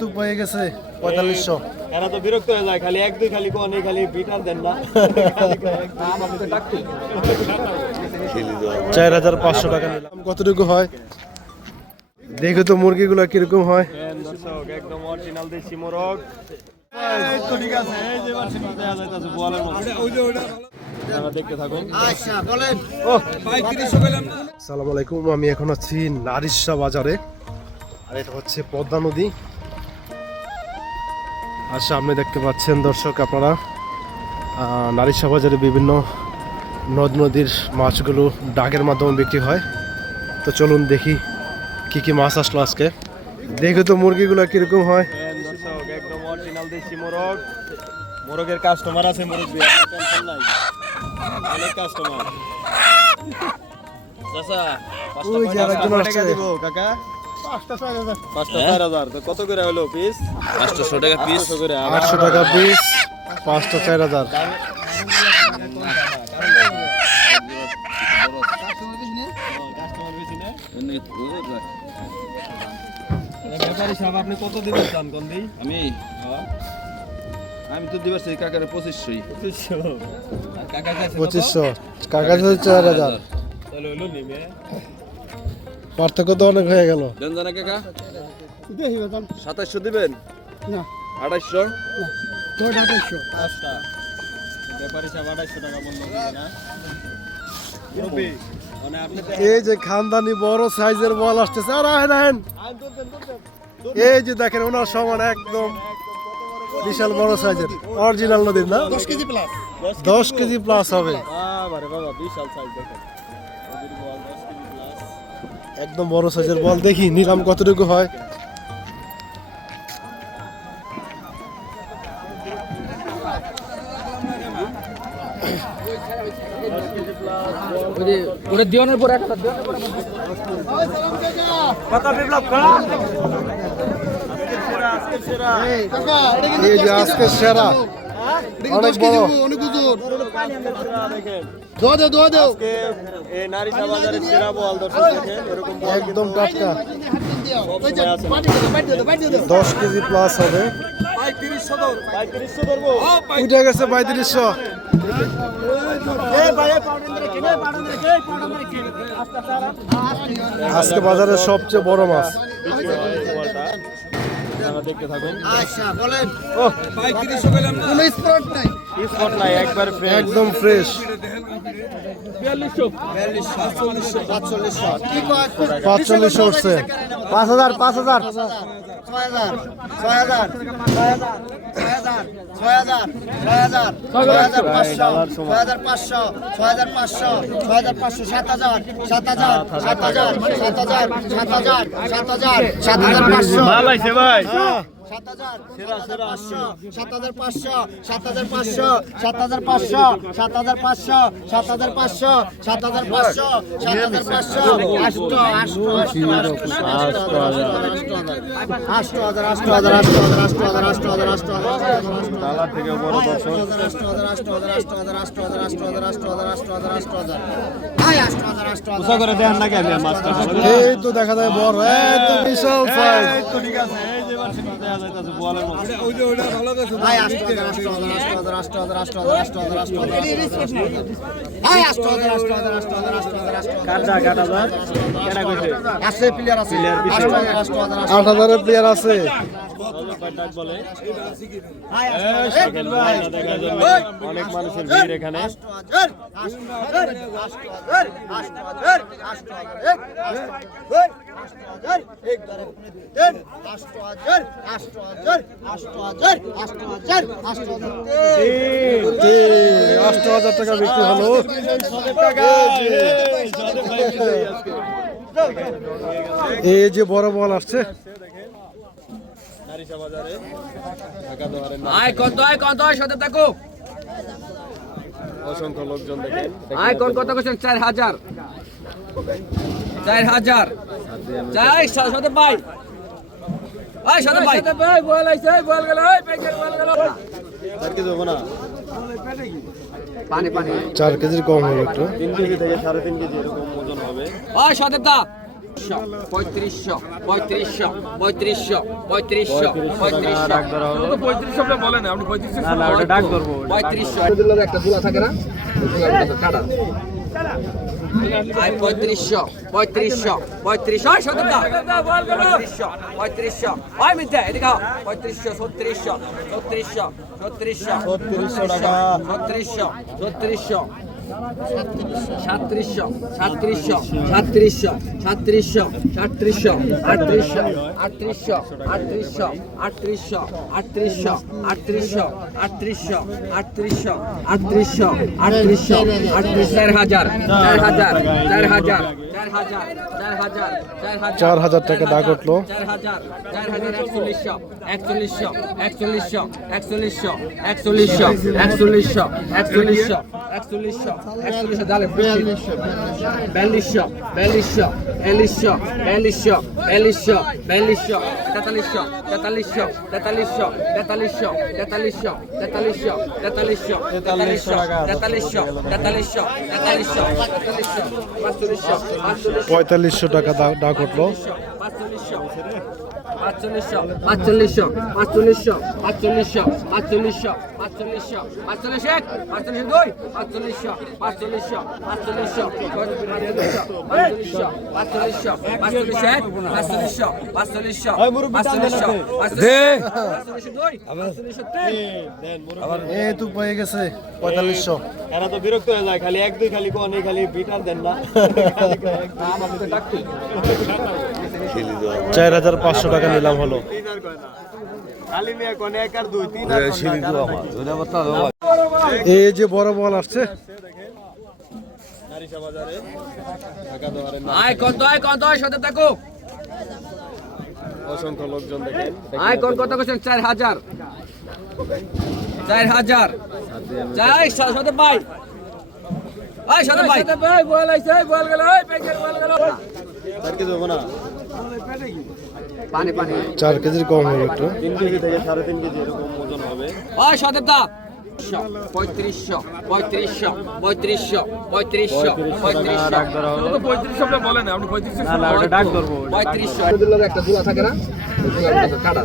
যৌতুক পেয়ে গেছে? পঁয়তাল্লিশশো। এরা তো বিরক্ত হয়ে যায় খালি এক দুই খালি কোন এই খালি বিটার দেন না। চার হাজার পাঁচশো টাকা নিলাম। কতটুকু হয়? দেখো তো মুরগিগুলো কীরকম হয়। একদম অরিজিনাল দেশি মোরগ। থাকুন। সালাম আলাইকুম আমি এখন আছি নারিশা বাজারে। আর এটা হচ্ছে পদ্মা নদী। আর সামনে দেখতে পাচ্ছেন দর্শক আপনারা আহ, নারিশা বাজারে বিভিন্ন নদ নদীর মাছগুলো ডাকের মাধ্যমে বিক্রি হয়। তো চলুন দেখি কি কি মাছ আসলো আজকে। দেখো তো মুরগিগুলো কীরকম হয়। একদম অরিজিনাল দেশি মোরগ। মোরগের কাস্টমার আছে মোরগ টেনশন নাই। অনেক কাস্টমার চাচা ওই যে আরেকজন পাঁচটা আসছে। টাকা দিব কাকা। হ্যাঁ? কত করে হলো পিস? পাঁচশো টাকা পিস। আটশো টাকা পিস পাঁচটা চার হাজার। আপনি কত আমি? তো দিবার সেই কাকারে পঁচিশশো পঁচিশশো। কাকা চাইছে চার হাজার। পার্থক্য তো অনেক হয়ে গেল। দেন জানা কাকা সাতাশশো দিবেন? ব্যাপারী আড়াইশো টাকা বলল না? রবি। মানে এই যে খানদানি বড় সাইজের বল আসতেছে আর আহেন আহেন। এই যে দেখেন ওনার সমান একদম বিশাল বড় সাইজের। অরিজিনাল নদীর না? দশ কেজি প্লাস হবে। বাবা বিশাল সাইজ দেখো একদম বড় সাইজের বল দেখি নিলাম কতটুকু হয়। পর একটা সেরা। অনেক বড়। অনেক দশ কেজি প্লাস হবে। উঠে গেছে পঁয়ত্রিশশো। আজকে বাজারে সবচেয়ে বড় মাছ। দেখতে থাকুন। আচ্ছা বলেন। ও 3500 গেলাম না। কোনো স্পট নাই। স্পট নাই সাত ফ্রেশ সাত ফ্রেশ সাত উঠছে সাত 5000 সাত 6000 সাত আছে ভাই। সাত হাজার সাত হাজার পাঁচশো সাত হাজার পাঁচশো সাত হাজার পাঁচশো সাত হাজার পাঁচশো সাত হাজার পাঁচশো সাত হাজার পাঁচশো সাত হাজার পাঁচশো আষ্ট আষ্ট আষ্ট হাজার আষ্ট হাজার আষ্ট হাজার আষ্ট হাজার আষ্ট হাজার আষ্ট হাজার আষ্ট হাজার আষ্ট হাজার আষ্ট হাজার দেন নাকি আমি মাছটা এই তো দেখা যায় বড় এই তো বিশাল সাইজ ঠিক আছে এই যে আট হাজারের প্লেয়ার আছে। অনেক মানুষের ভিড় এখানে অষ্ট হাজার টাকা বিক্রি হলো এই যে বড় বল আসছে। নারিশা বাজারে। ঢাকা দোয়ারে আয় কত আয় কত আয় সাথে থাকো। অসংখ্য লোকজন দেখেন। আয় কোন কত করছেন চার হাজার। চার হাজার। চাই সাথে পাই। আয় সাথে পাই। সাথে পাই বল আইছে বল গেল ওই প্যাকেট বল গেল। আর কি দেবো না? পানি পানি। চার কেজির কম হবে একটু। তিন কেজি থেকে সাড়ে তিন কেজি এরকম ওজন হবে। আয় সাথে দা পঁয়ত্রিশশো পঁয়ত্রিশশো পঁয়ত্রিশশো পঁয়ত্রিশশো পঁয়ত্রিশশো হলো পঁয়ত্রিশশো আপনি বলেন আপনি পঁয়ত্রিশশো ডাক ধরবো। পঁয়ত্রিশশো। একটা দুলা থাকে না? কাটা। আয় পঁয়ত্রিশশো পঁয়ত্রিশশো পঁয়ত্রিশশো। আয় পঁয়ত্রিশশো পঁয়ত্রিশশো। আয় মিথ্যা এদিকে পঁয়ত্রিশশো ছত্রিশশো ছত্রিশশো ছত্রিশশো ছত্রিশশো টাকা। ছত্রিশশো ছত্রিশশো। সাতত্রিশশো সাতত্রিশশো সাতত্রিশশো সাতত্রিশশো সাতত্রিশশো আটত্রিশশো আটত্রিশশো আটত্রিশশো আটত্রিশশো আটত্রিশশো আটত্রিশশো আটত্রিশশো আটত্রিশশো আটত্রিশশো আটত্রিশশো আটত্রিশ চার হাজার চার হাজার চার হাজার চার হাজার টাকা দাগ উঠল। বিয়াল্লিশশো বিয়াল্লিশশো বিয়াল্লিশশো বিয়াল্লিশশো বিয়াল্লিশশো বিয়াল্লিশশো তেতাল্লিশশো তেতাল্লিশশো তেতাল্লিশশো তেতাল্লিশশো তেতাল্লিশশো তেতাল্লিশশো তেতাল্লিশশো তেতাল্লিশশো তেতাল্লিশশো তেতাল্লিশশো তেতাল্লিশশো তেতাল্লিশশো পঁয়তাল্লিশশো টাকা দাগ উঠল পাঁচচল্লিশশো পাঁচচল্লিশশো পাঁচচল্লিশশো পাঁচচল্লিশশো পাঁচচল্লিশশো পাঁচচল্লিশশো পাঁচচল্লিশশো পাঁচচল্লিশ এক পাঁচচল্লিশ দুই পাঁচচল্লিশশো পাঁচচল্লিশশো পাঁচচল্লিশশো পাঁচচল্লিশশো পাঁচচল্লিশশো পাঁচচল্লিশ এক পাঁচচল্লিশশো পাঁচচল্লিশশো পাঁচচল্লিশশো পাঁচচল্লিশ দুই পাঁচচল্লিশশো তিন এই তো পেয়ে গেছে পঁয়তাল্লিশশো এরা তো বিরক্ত হয়ে যায় খালি এক দুই খালি কোন খালি বিটার দেন না আমাদের ডাকতে চার হাজার পাঁচশো টাকা নিলাম হলো। এই যে বড় বল আসছে। অসংখ্য লোকজন দেখেন আয় কত কত করছেন? চার হাজার। চার হাজার। চাই সাথে পাই। আয় সাথে পাই। বল আইছে বল গেল চার কেজির কম হবে একটু। তিন কেজি থেকে সাড়ে তিন কেজি এরকম ওজন হবে। আয় সাথে দা। পঁয়ত্রিশশো পঁয়ত্রিশশো পঁয়ত্রিশশো পঁয়ত্রিশশো পঁয়ত্রিশশো। পঁয়ত্রিশশো বলেন আপনি পঁয়ত্রিশশো একটা দুলা থাকে না? কাটা।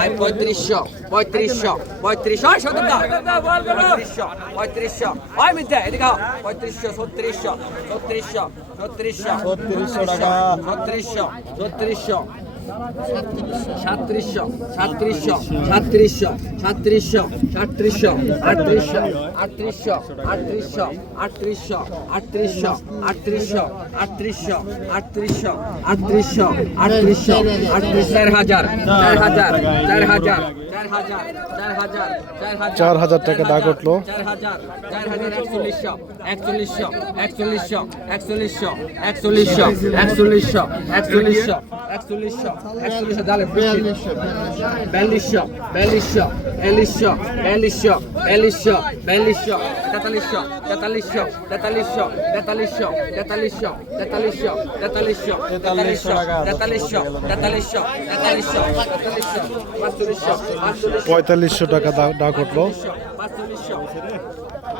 আয় পঁয়ত্রিশশো পঁয়ত্রিশশো পঁয়ত্রিশশো সতেরো পঁয়ত্রিশশো পঁয়ত্রিশশো আয় মিথ্যা এদিকে। পঁয়ত্রিশশো ছত্রিশশো ছত্রিশশো ছত্রিশশো ছত্রিশশো টাকা ছত্রিশশো ছত্রিশশো সাতত্রিশশো সাতত্রিশশো সাতত্রিশশো সাতত্রিশশো সাতত্রিশশো আটত্রিশশো আটত্রিশশো আটত্রিশশো আটত্রিশশো আটত্রিশশো আটত্রিশশো আটত্রিশশো আটত্রিশশো আটত্রিশশো আটত্রিশশো আটত্রিশ চার হাজার চার হাজার চার হাজার চার হাজার টাকা দাগ উঠল বিয়াল্লিশশো বিয়াল্লিশশো বিয়াল্লিশশো বিয়াল্লিশশো বিয়াল্লিশশো বিয়াল্লিশশো তেতাল্লিশশো তেতাল্লিশশো তেতাল্লিশশো তেতাল্লিশশো তেতাল্লিশশো তেতাল্লিশশো তেতাল্লিশশো তেতাল্লিশশো তেতাল্লিশশো তেতাল্লিশশো তেতাল্লিশশো পাঁচচল্লিশশো পঁয়তাল্লিশশো টাকা ডাক উঠল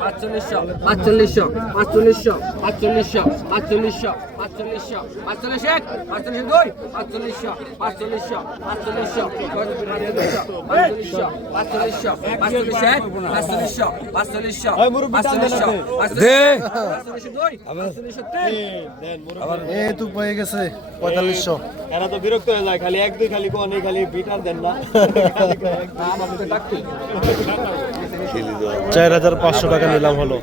পাঁচচল্লিশশো পাঁচচল্লিশশো পাঁচচল্লিশশো পাঁচচল্লিশশো পাঁচচল্লিশশো পাঁচচল্লিশশো পাঁচচল্লিশ এক পাঁচচল্লিশ দুই পাঁচচল্লিশশো পাঁচচল্লিশশো পাঁচচল্লিশশো পাঁচচল্লিশশো পাঁচচল্লিশশো পাঁচচল্লিশ এক পাঁচচল্লিশশো পাঁচচল্লিশশো পাঁচচল্লিশশো পাঁচচল্লিশ দুই পাঁচচল্লিশ তিন দেন মুরব্বি। এই তো পেয়ে গেছে পঁয়তাল্লিশশো এরা তো বিরক্ত হয়ে যায় খালি এক দুই খালি কোন খালি বিটার দেন না চার হাজার পাঁচশো টাকা নিলাম হলো।